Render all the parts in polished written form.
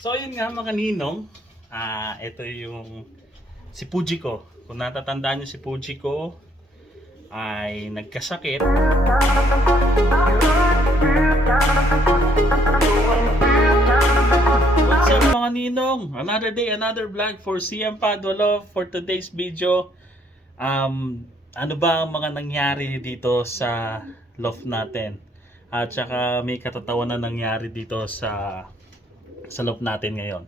So yun nga mga ninong, ito yung si Fujiko. Kung natatandaan nyo si Fujiko ay nagkasakit. What's up mga ninong? Another day, another vlog for CM Padolo. For today's video, ano ba ang mga nangyari dito sa loft natin? At saka may katatawanan nangyari dito sa loft natin ngayon.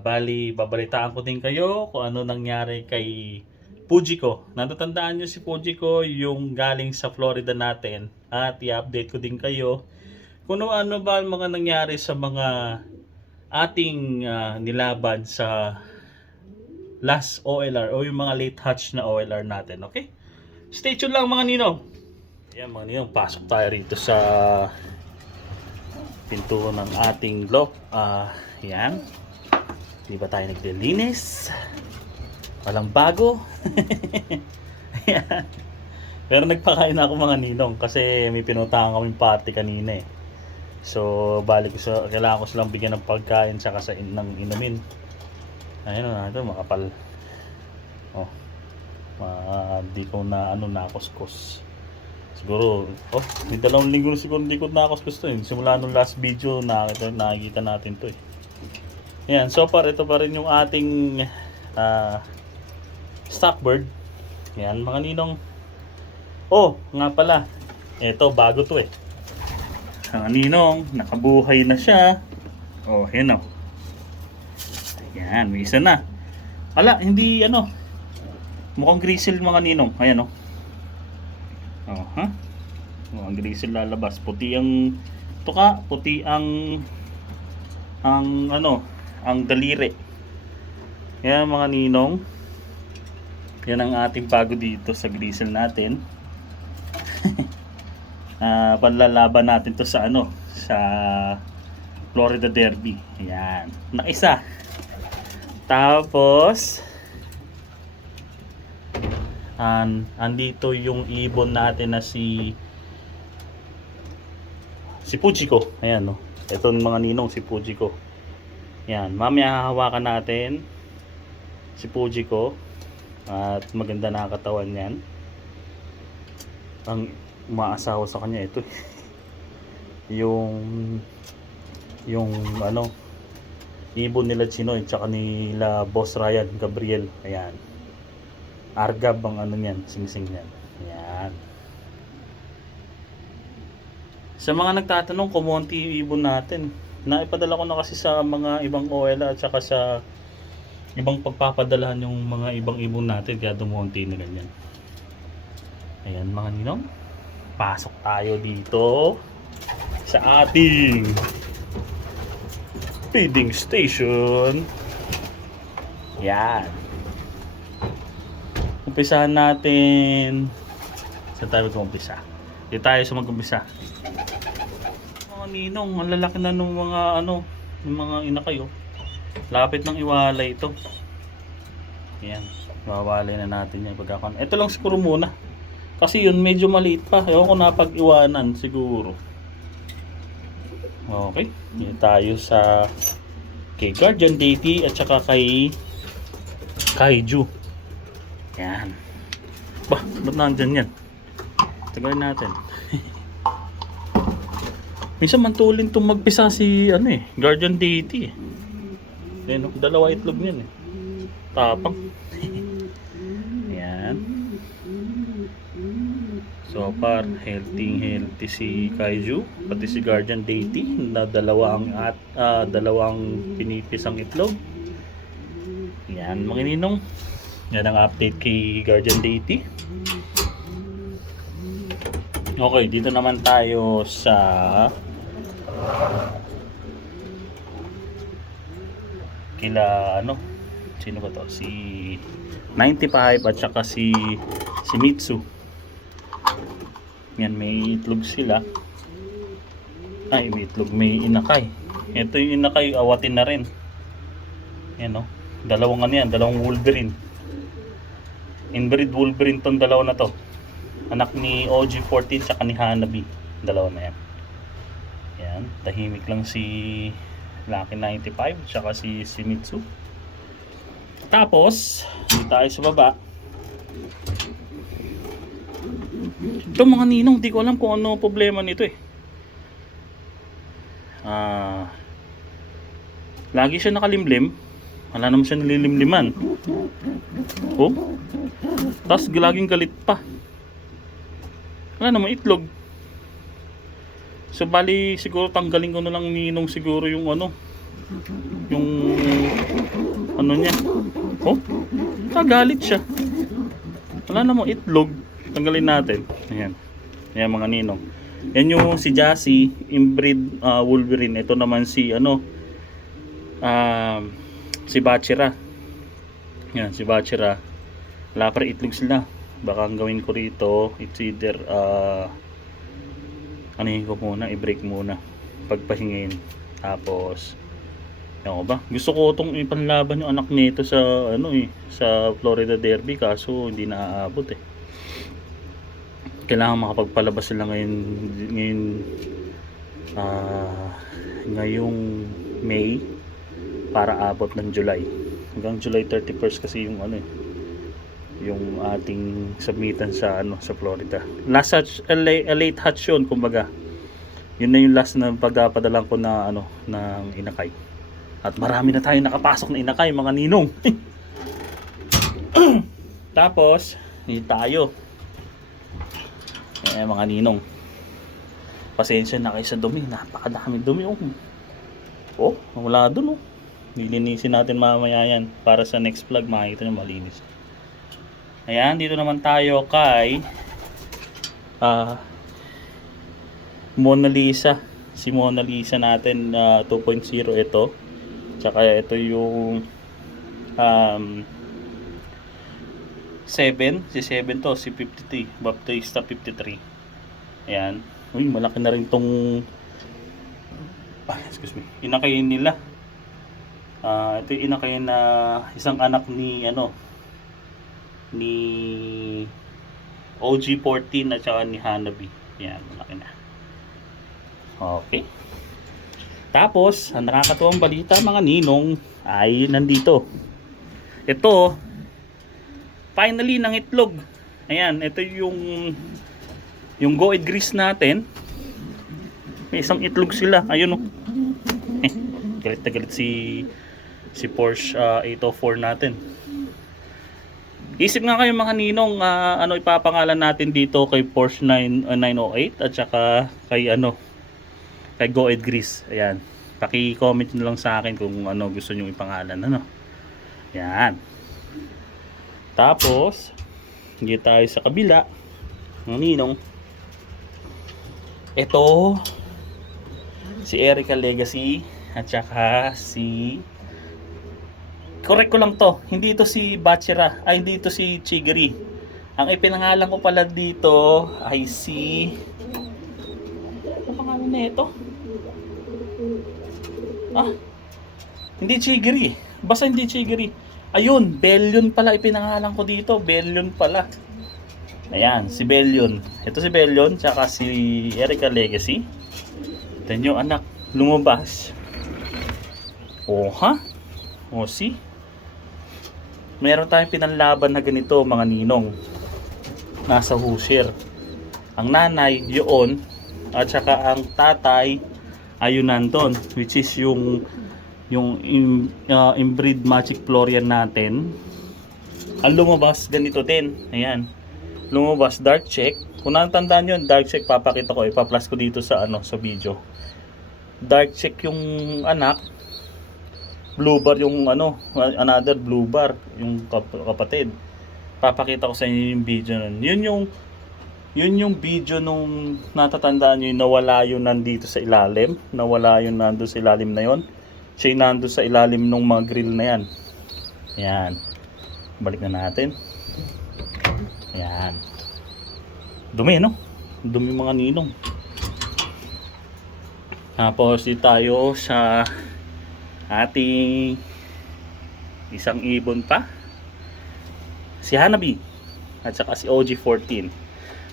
Bali, babalitaan ko din kayo kung ano nangyari kay Fujiko. Natatandaan nyo si Fujiko, yung galing sa Florida natin. At i-update ko din kayo kung ano ba ang mga nangyari sa mga ating nilaban sa last OLR o yung mga late hatch na OLR natin. Okay? Stay tuned lang mga ninong. Ayan mga ninong, pasok tayo rito sa pinto ng ating loft. Yan. Di ba tayo naglilinis? Walang bago. Ayan. Pero nagpakain ako mga ninong kasi may pinuntahan kaming party kanina eh. So, kailangan ko silang bigyan ng pagkain saka ng inumin. Ayun na ito, makapal. Oh. Di ko na nakuskus. Siguro, may 2 linggo siguro hindi ko nakuskus to eh. Simula nung last video nakikita natin to eh. Ayan, so far ito pa rin yung ating stock bird. Ayan mga ninong. Oh, nga pala. Ito, bago to eh. Mga ninong, nakabuhay na siya. Oh, ayan o. Ayan, may isa na. Wala, hindi mukhang grizzle mga ninong. Ayan o. Oh, ha? Mukhang grizzle lalabas. Puti ang tuka, puti ang daliri. Yan mga ninong. Yan ang ating bago dito sa grizzle natin. Panlalaban natin to sa sa Florida Derby. Ayan. Nakisa. Tapos andito yung ibon natin na si Fujiko. Ayan Ito mga ninong si Fujiko. Yan, mamaya hahawakan natin si Fujiko at maganda na katawan niyan. Ang umaasawa sa kanya ito yung ibon nila Chinoy tsaka nila Boss Ryan Gabriel. Ayan, Argab ang niyan, singsing niyan. Ayan. Sa mga nagtatanong, kumonti yung ibon natin. Naipadala ko na kasi sa mga ibang OL at saka sa ibang pagpapadalahan yung mga ibang ibon natin, kaya dumonti nila yan. Ayan mga ninong, pasok tayo dito sa ating feeding station. Yan. Umpisahan natin. Saan tayo mag-umpisa? Dito tayo sa mag-umpisa. Ninong, ang lalaki na nung mga ng mga inakay lapit ng iwalay ito. Ayan, iwawalay na natin yan pagkakan. Ito lang siguro muna kasi yun medyo maliit pa, ewan ko napag-iwanan siguro. Okay, dito tayo sa kay Guardian Deity at saka kay Kaiju. Ayan, ba't nandyan yan? Tagalin natin. Minsan mantulin itong magpisa si Guardian Deity eh. Ayan, 2 itlog niyan eh. Tapang. Ayan. So far, healthy si Kaiju, pati si Guardian Deity na dalawang pinipisang itlog. Ayan mga ninong. Yan ang update kay Guardian Deity. Okay, dito naman tayo sa kila sino ba to? Si 95 at saka si Mitsu. Yan, may itlog sila. Ay, may itlog, may inakay. Ito yung inakay, awatin na rin. Yan dalawang dalawang Wolverine. Inbreed Wolverine tong dalawa na to. Anak ni OG-14 tsaka ni Hanabi. Dalawa na yan. Yan, tahimik lang si Lucky 95, tsaka si Shimizu. Tapos, dito tayo sa baba. Ito mga ninong, di ko alam kung ano problema nito eh. Lagi siya nakalimlim. Wala naman siya nililimliman. Oh. Tapos laging galit pa. Wala naman itlog. So bali siguro tanggalin ko na lang ninong siguro yung ano. Yung ano niya. Oh. Galit siya. Wala namang itlog. Tanggalin natin. Ayan. Ayan mga ninong. Yan yung si Jassy, inbreed Wolverine. Ito naman si ano si Bachira. Yan, si Bachira. Wala pa rin itlog sila. Baka ang gawin ko rito, it's either anuhin ko muna, i-break muna. Pagpahingin. Tapos, yan ko ba? Gusto ko itong ipanlaban yung anak nito sa ano sa Florida Derby kaso hindi naaabot eh. Kailangan makapagpalabas sila ngayong May para abot ng July. Hanggang July 31st kasi yung ano yung ating submitan sa sa Florida. Last hatch, a late hatch yun kumbaga. Yun na yung last na pagpadalan ko na ng inakay. At marami na tayong nakapasok na inakay mga ninong. Tapos, hindi tayo. Mga ninong. Pasensya na kayo sa dumi. Napakadami dumi Oh, wala dun Lilinisin natin mamaya yan para sa next vlog makikita nyo malinis. Ayan, dito naman tayo kay Mona Lisa. Si Mona Lisa natin 2.0 ito. Tsaka ito yung 7. Si 7 to, si 53. Baptista 53. Ayan. Uy, malaki na rin tong excuse me. Inakayin nila. Ito yung inakayin na isang anak ni ni OG14 at saka ni Hanabi. Yan, malaki na. Okay. Tapos, ang nakakatuwang balita mga ninong ay nandito. Ito, finally ng itlog. Ayan, ito yung Go-Ed Grease natin. May isang itlog sila. Ayun galit na galit si Porsche 804 natin. Isip nga kayo mga ninong ano ipapangalan natin dito kay Porsche 908 at saka kay kay Go-Ed Grease. Ayan. Paki-comment nyo lang sa akin kung ano gusto niyo ipangalan Yan. Tapos hindi tayo sa kabila. Mga ninong. Ito si Erica Legacy at saka correct ko lang to, hindi ito si Bachira, hindi ito si Chigiri. Ang ipinangalan ko pala dito ay ano pangalan na ito? Hindi Chigiri, basta hindi Chigiri. Ayun, Bellion pala ipinangalan ko dito, Bellion pala. Ayan, si Bellion. Ito si Bellion, tsaka si Erica Legacy. Ito nyo anak, lumabas. See? Meron tayong pinanlaban na ganito mga ninong. Nasa Hoosier. Ang nanay yun at saka ang tatay ayun nandun, which is yung inbreed Magic Florian natin. Ang lumabas ganito din. Ayan. Lumabas dark check. Kung natandaan nyo, dark check papakita ko, ipa-plus ko dito sa sa video. Dark check yung anak. Blue bar yung another blue bar yung kapatid. Papakita ko sa inyo yung video nun. Yun yung video nung natatandaan nyo yung nawala yun nandito sa ilalim. Nawala yun nandun sa ilalim na yun. Siya yung nandun sa ilalim nung mga grill na yan. Ayan. Balik na natin. Ayan. Dumi Dumi mga ninong. Tapos dito tayo sa ating isang ibon pa. Si Hanabi at saka si OG14.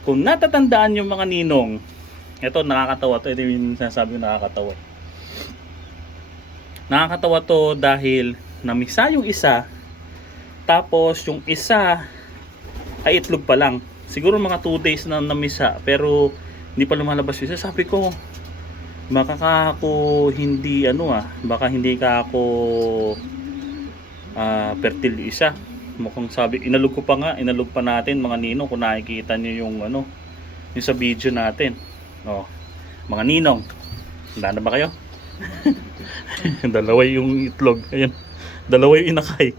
Kung natatandaan yung mga ninong, ito nakakatawa to, ito yung sinasabi ko nakakatawa. Nakakatawa to dahil namisa yung isa, tapos yung isa ay itlog pa lang. Siguro mga 2 days na namisa, pero hindi pa lumalabas yung isa. Sabi ko, baka ka ako hindi baka hindi ka ako fertile yung isa. Mukhang sabi, inalog pa natin mga ninong, kung nakikita nyo yung yung sa video natin. Oh, mga ninong, handa na ba kayo? Dalawa yung itlog. Ayan. Dalawa yung inakay.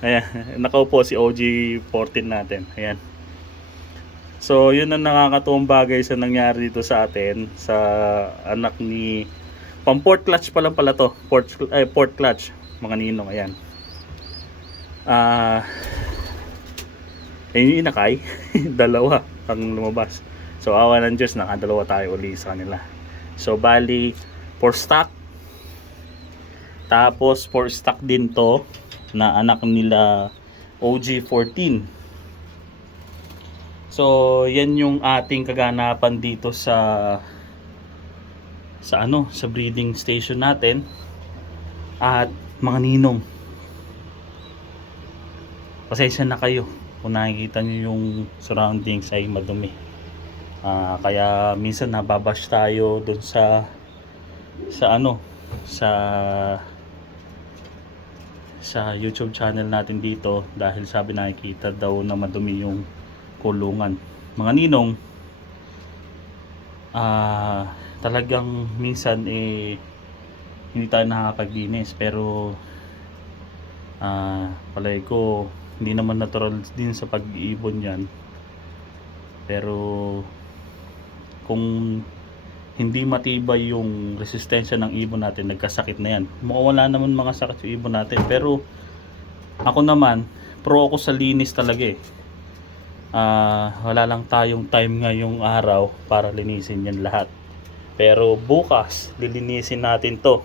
Ayan. Nakaupo si OG14 natin. Ayan. So, yun ang nakakatuwang bagay sa nangyari dito sa atin. Sa anak ni... Port clutch pa lang pala to. Port clutch. Mga ninong. Ayan. Ayun yung inakay. Dalawa ang lumabas. So, awa ng Diyos, nakadalawa tayo uli sa kanila. So, bali, for stock. Tapos, for stock din to na anak nila OG14. So, yan yung ating kaganapan dito sa breeding station natin. At mga ninong, pasensya na kayo kung nakikita nyo yung surroundings ay madumi. Kaya minsan nababash tayo dun sa YouTube channel natin dito dahil sabi nakikita daw na madumi yung kulungan. Mga ninong, talagang minsan hindi tayo nakakapaglinis, pero palagi ko hindi naman natural din sa pag-iibon yan. Pero kung hindi matibay yung resistensya ng ibon natin, nagkasakit na yan. Wala naman mga sakit yung ibon natin, pero ako naman pro ako sa linis talaga eh. Wala lang tayong time ngayong araw para linisin yan lahat, pero bukas lilinisin natin to.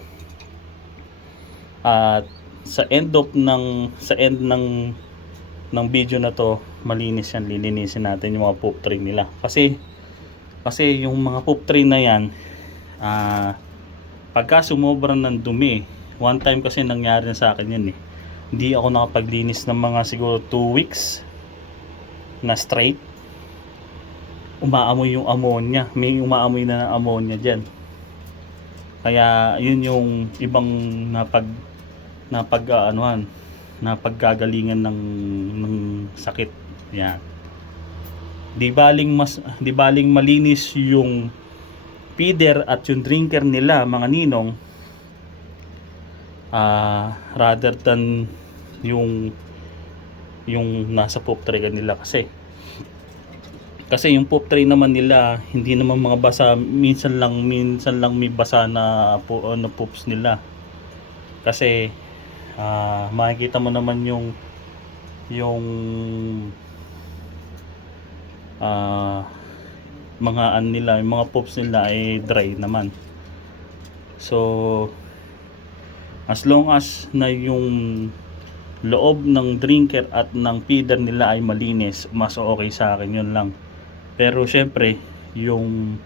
At sa end ng video na to, malinis yan, lilinisin natin yung mga poop tray nila. Kasi yung mga poop tray na yan, pagka sumobra ng dumi, one time kasi nangyari na sa akin yan eh. Hindi ako nakapaglinis ng mga siguro 2 weeks na straight. Umaamoy yung ammonia, may umaamoy na ng ammonia dyan. Kaya yun yung ibang napaggagalingan ng sakit. Yan. Di baling malinis yung feeder at yung drinker nila, mga ninong, rather than yung nasa poop tray nila. Kasi yung poop tray naman nila hindi naman mga basa, minsan lang may basa na poops nila. Kasi makikita mo naman yung mga nila, yung mga poops nila ay dry naman. So as long as na yung loob ng drinker at ng feeder nila ay malinis, mas okay sa akin, yun lang. Pero syempre yung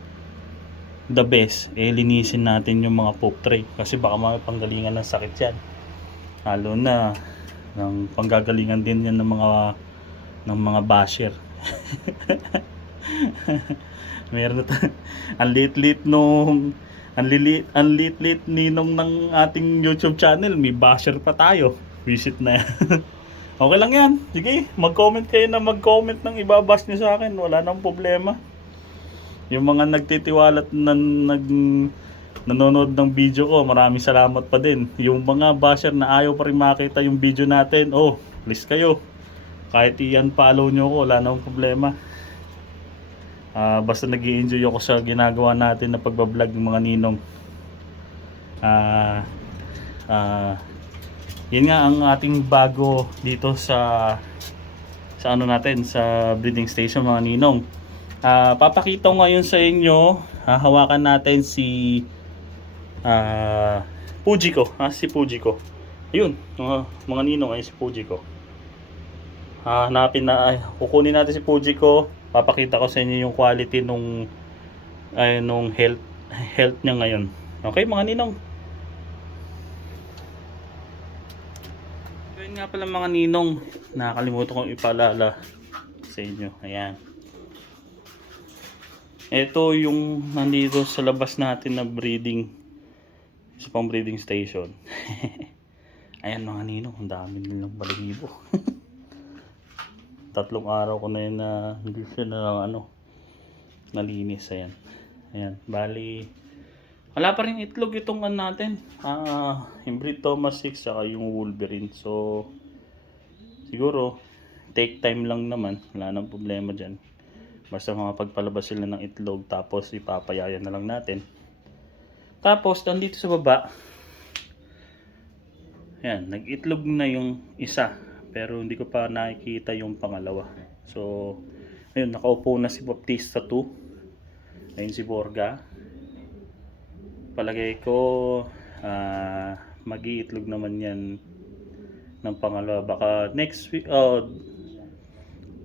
the best linisin natin yung mga poop tray, kasi baka mapanggalingan ng sakit yan, lalo na ng panggagalingan din yan ng mga basher. Meron na ang lit-lit ninong ng ating YouTube channel, may basher pa tayo, visit na yan. Okay lang yan, sige, mag-comment kayo na mag-comment ng ibabash nyo sa akin, wala nang problema. Yung mga nagtitiwalat na nanonood ng video ko, maraming salamat pa din. Yung mga basher na ayaw pa rin makita yung video natin, please kayo, kahit iyan follow nyo ko, wala nang problema. Basta nag-i-enjoy ako sa ginagawa natin na pagbablog ng mga ninong. Yun nga ang ating bago dito sa natin, sa breeding station, mga ninong. Papakita ko ngayon sa inyo, hahawakan natin si Fujiko, si Fujiko. Ayun, mga ninong, ay si Fujiko. Kukunin natin si Fujiko. Papakita ko sa inyo yung quality nung health niya ngayon. Okay mga ninong, yun nga pala mga ninong, nakakalimutan kong ipaalala sa inyo. Ayan. Ito yung nandito sa labas natin na breeding, isa pang breeding station. Ayan mga ninong, ang dami nilang balahibo. 3 araw ko na yun na hindi siya na nalinis. Ayan. Ayan, bali wala pa rin itlog itong natin. Yung breed Thomas 6 saka yung Wolverine. So siguro take time lang naman, wala nang problema dyan. Basta makapagpalabas sila ng itlog, tapos ipapayaya na lang natin. Tapos nandito sa baba, ayan, nag-itlog na yung isa, pero hindi ko pa nakikita yung pangalawa. So ayun, nakaupo na si Baptista 2. Ayun si Borga. Palagay ko mag-iitlog naman yan ng pangalawa, baka next week,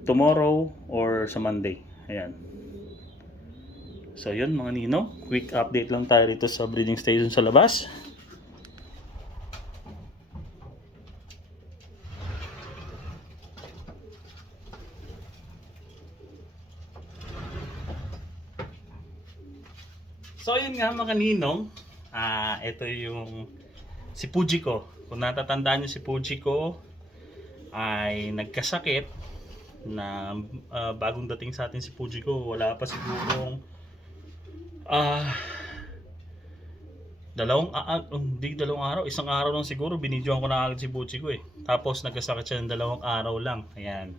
tomorrow or sa Monday. Ayan. So yun mga ninong, quick update lang tayo dito sa breeding station sa labas. So yun nga mga ninong, ito yung si Fujiko. Kung natatandaan nyo, si Fujiko ay nagkasakit na bagong dating sa atin si Fujiko. Wala pa sigurong hindi 2 araw, 1 araw lang siguro, binidyoan ko na agad si Fujiko eh. Tapos nagkasakit siya ng 2 araw lang. Ayan.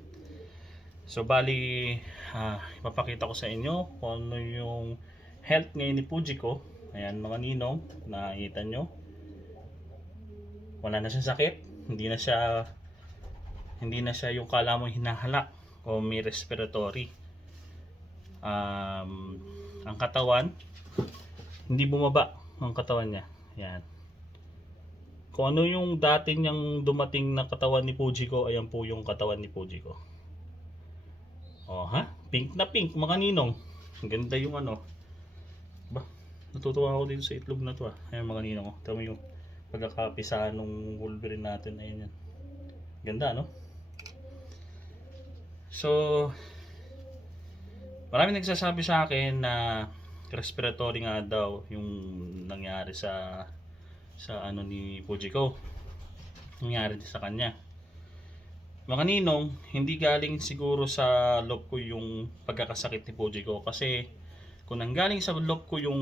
So bali, ipapakita ko sa inyo kung ano yung health ngayon ni Fujiko. Ayan mga ninong, nakikita nyo, wala na siyang sakit, hindi na siya yung kala mo hinahalak o may respiratory. Ang katawan, hindi bumaba ang katawan niya. Ayan. Kung ano yung dati niyang dumating na katawan ni Fujiko, ayan po yung katawan ni Fujiko. Pink na pink mga ninong. Ang ganda yung natutuwa ako dito sa itlog na to. Ayan mga ninong, tama yung pagkakapisa nung Wolverine natin. Ayan yan. Ganda So marami nagsasabi sa akin na respiratory nga daw yung nangyari sa ni Fujiko. Nangyari sa kanya. Mga ninong, hindi galing siguro sa loob ko yung pagkakasakit ni Fujiko, kasi kung nanggaling sa loob ko yung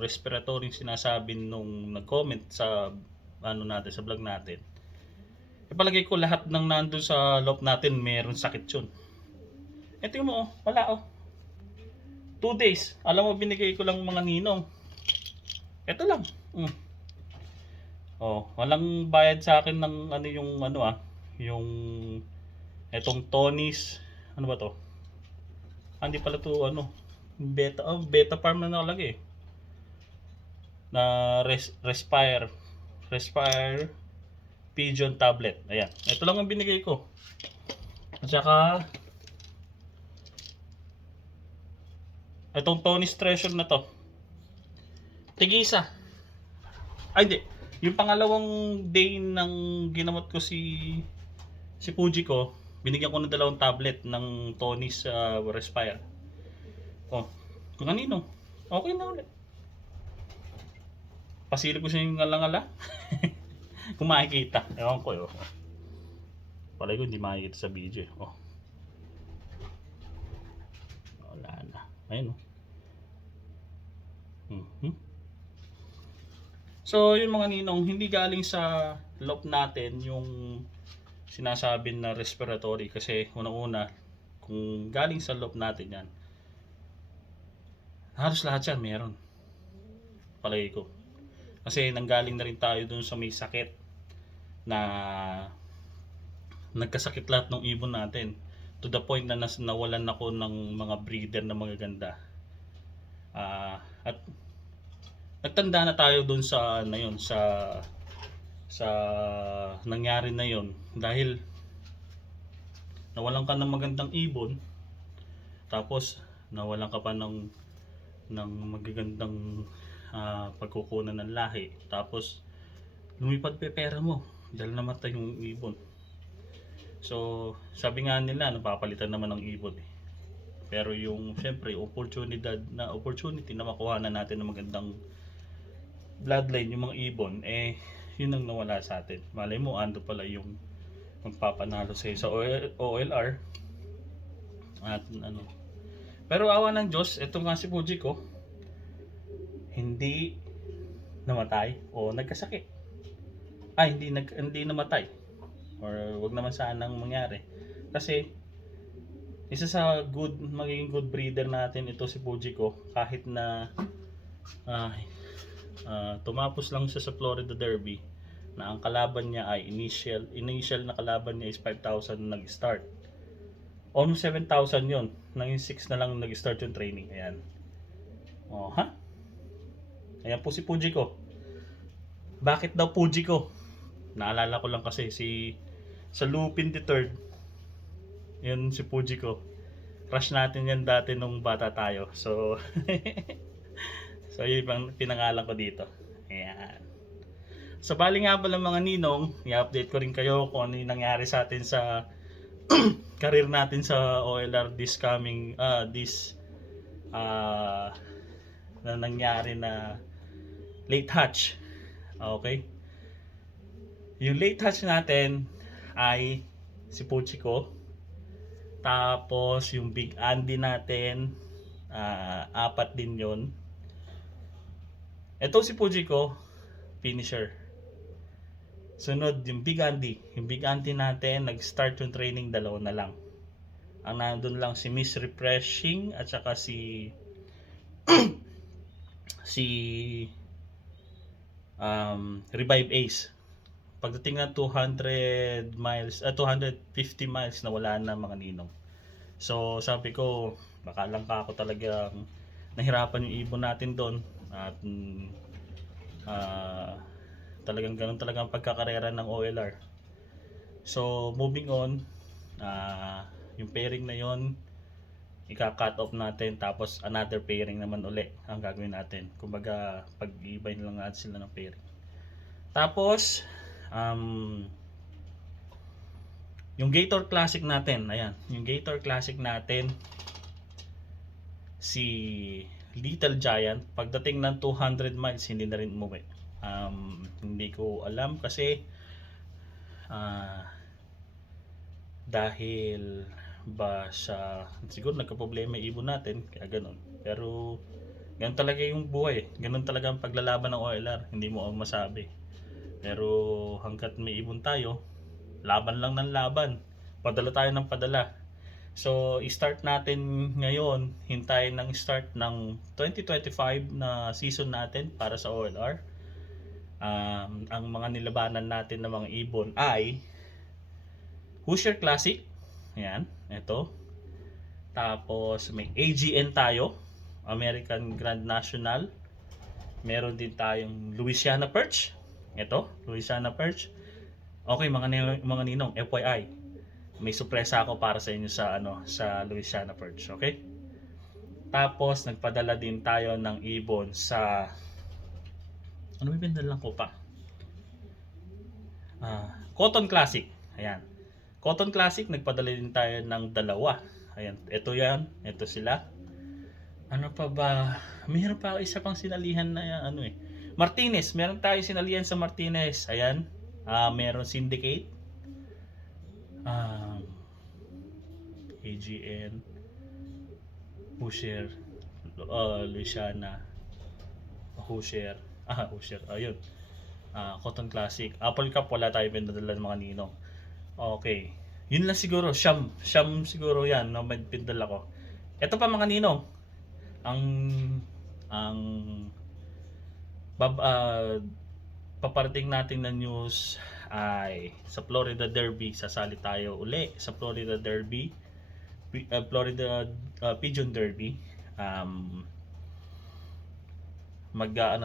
respiratory sinasabi nung nag-comment sa natin, sa vlog natin, ipalagay ko lahat ng nandun sa loob natin meron sakit yun. Ito mo wala 2 days. Alam mo, binigay ko lang mga ninong. Ito lang. Walang bayad sa akin ng yung etong Tony's, ano ba to? Hindi pala to beta farm na nakalagay na Respire Pigeon tablet. Ayan, ito lang ang binigay ko. At saka itong Tony's Treasure na to, tigisa. Ay hindi, yung pangalawang day ng ginamot ko si Fujiko, binigyan ko ng 2 tablet ng Tony's Respire. Kung kanino, okay na ulit. Pasilip ko siya yung ngala-ngala. Kung makikita, ewan ko palagi ko hindi makikita sa video wala na. Ayun So yun mga ninong, hindi galing sa loob natin yung sinasabi na respiratory, kasi unang-una, kung galing sa loob natin yan, halos lahat yan meron, palagi ko. Kasi nanggaling na rin tayo dun sa may sakit na nagkasakit lahat ng ibon natin, to the point na nawalan ako ng mga breeder na magaganda. At nagtanda na tayo dun sa sa nangyari na yon, dahil nawalan ka ng magandang ibon, tapos nawalan ka pa ng magagandang pagkukunan ng lahi, tapos lumipad pa pera mo dahil namatay yung ibon. So sabi nga nila napapalitan naman ng ibon eh. Pero yung syempre opportunity na makuha na natin ng magandang bloodline yung mga ibon, eh yun ang nawala sa atin. Malay mo ando pala yung magpapanalo sa OLR at ano. Pero awa ng Diyos, ito nga si Fuji ko hindi namatay o nagkasakit. Hindi namatay. Or wag naman sanang mangyari. Kasi isa sa magiging good breeder natin ito si Fuji ko, kahit na ah, tumapos lang siya sa Florida Derby na ang kalaban niya ay initial na kalaban niya is 5,000 nag-start. Almost 7,000 yon. Nanging 6 na lang nag-start yung training. Ayan. Oh, ha? Ayan po si Fuji ko. Bakit daw Fuji ko? Naalala ko lang kasi sa Lupin the Third. Yun si Fuji ko. Crush natin yan dati nung bata tayo. So so yun yung pinangalan ko dito. Ayan. So bali nga pala mga ninong, i-update ko rin kayo kung ano yung nangyari sa atin sa career natin sa OLR na nangyari na late hatch. Okay? Yung late hatch natin ay si Puchiko. Tapos yung Big Andy natin, 4 din yon. Ito si Puchiko, finisher. Sunod yung Big Andy. Yung Big Andy natin, nag-start yung training, 2 na lang. Ang nandun lang si Miss Refreshing at saka si Revive Ace. Pagdating ng 250 miles na wala na mga ninong. So sabi ko, baka lang ka ako talagang nahirapan yung ibon natin doon at talagang ganun talaga ang pagkakarera ng OLR. So moving on, yung pairing na yon ika-cut off natin, tapos another pairing naman uli ang gagawin natin. Kumbaga pag-iibahin lang natin sila ng pairing. Tapos yung Gator Classic natin, ayan, yung Gator Classic natin, si Little Giant, pagdating ng 200 miles hindi na rin umuwi. Hindi ko alam kasi dahil ba siguro nagka-problema yung ibon natin kaya ganun. Pero ganun talaga yung buhay, ganun talaga ang paglalaban ng OLR, hindi mo masabi. Pero hanggat may ibon tayo, laban lang ng laban, padala tayo ng padala. So i-start natin ngayon, hintayin ng start ng 2025 na season natin para sa OLR. Ang mga nilabanan natin ng mga ibon ay Hoosier Classic, ayan, ito. Tapos may AGN tayo, American Grand National. Meron din tayong Louisiana Perch, ito, Louisiana Perch. Okay mga ninong, FYI, may sorpresa ako para sa inyo sa Louisiana Perch, okay? Tapos nagpadala din tayo ng ibon sa ano ba lang ko pa? Cotton Classic. Ayan. Cotton Classic, nagpadala din tayo ng 2. Ayan, ito yan, ito sila. Ano pa ba? Mayroon pa isa pang sinalihan na Martinez, meron tayong sinalihan sa Martinez. Ayan. Meron Syndicate. AGN, Hoosier, Louisiana, Hoosier, ayun. Cotton Classic. Apple Cup, wala tayo pinadala ng mga ninong. Okay. Yun lang siguro, Sham siguro yan, no, may pindala ko. Ito pa mga ninong. Ang paparating natin na news ay sa Florida Derby, sasali tayo uli sa Florida Derby, Florida Pigeon Derby.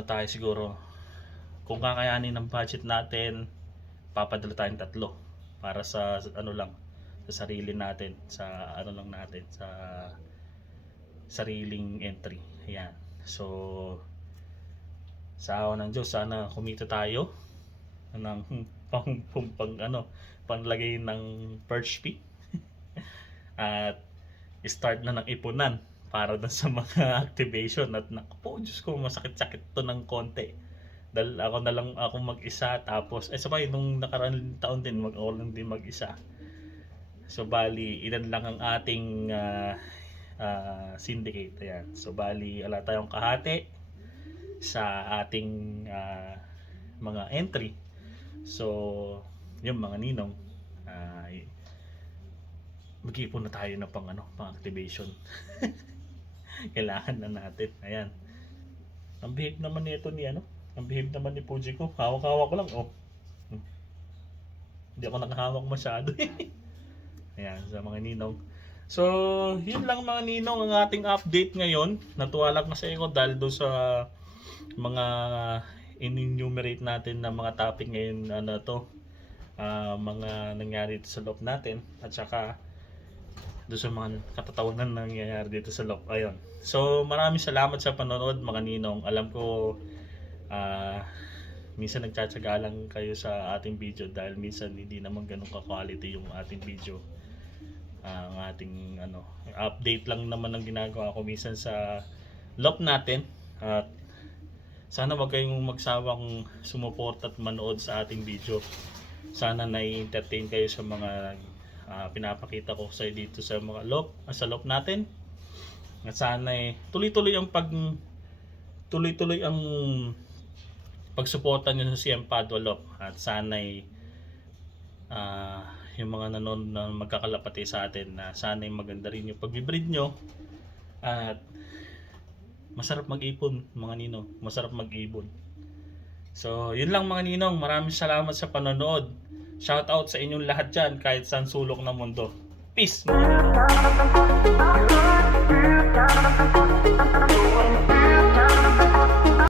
Tayo siguro, kung kakayanin ng budget natin, papadala tayong 3 para sa sa sarili natin, sa sa sariling entry. Ayan. So sa awa ng Diyos, sana kumita tayo ng panglagay ng perch fee. At start na ng ipunan para dun sa mga activation. At naku po, Diyos ko, masakit-sakit to ng konti. Dahil ako na lang ako mag-isa, tapos sabay nung nakaraang taon din ako lang din mag-isa. So bali ilan lang ang ating syndicate. Ayan. So bali wala tayong kahati sa ating mga entry. So yung mga ninong, mag-iipon na tayo na pang activation. Kailangan na natin. Ayan. Ang behave naman nito ni ang behave naman ni Puji ko. Hawak-hawak ko lang. Hindi ako nakahawak masyado. Ayan, sa mga ninong. So, yun lang mga ninong ang ating update ngayon. Natuwa lang kasi ako dahil doon sa mga in-enumerate natin na mga topic ngayon mga nangyari dito sa loob natin at saka doon sa mga katatawanan na nangyayari dito sa loob. Ayun. So, maraming salamat sa panonood mga ninong. Alam ko minsan nagtsatsaga lang kayo sa ating video dahil minsan hindi naman ganun ka-quality yung ating video. Ang ating update lang naman ang ginagawa ko minsan sa loob natin. At sana wag kayong magsawang sumuporta at manood sa ating video. Sana nai-entertain kayo sa mga pinapakita ko sa dito sa mga sa loob natin. At sana tuloy-tuloy ang pagsuporta niyo sa CM Padua. At sana yung mga nanonood na magkakalapati sa atin na sana maganda rin yung pag-breed nyo. At masarap mag-ipon mga ninong, masarap mag-ibon. So yun lang mga ninong, maraming salamat sa panonood. Shout out sa inyong lahat dyan kahit saan sulok ng mundo. Peace mga ninong.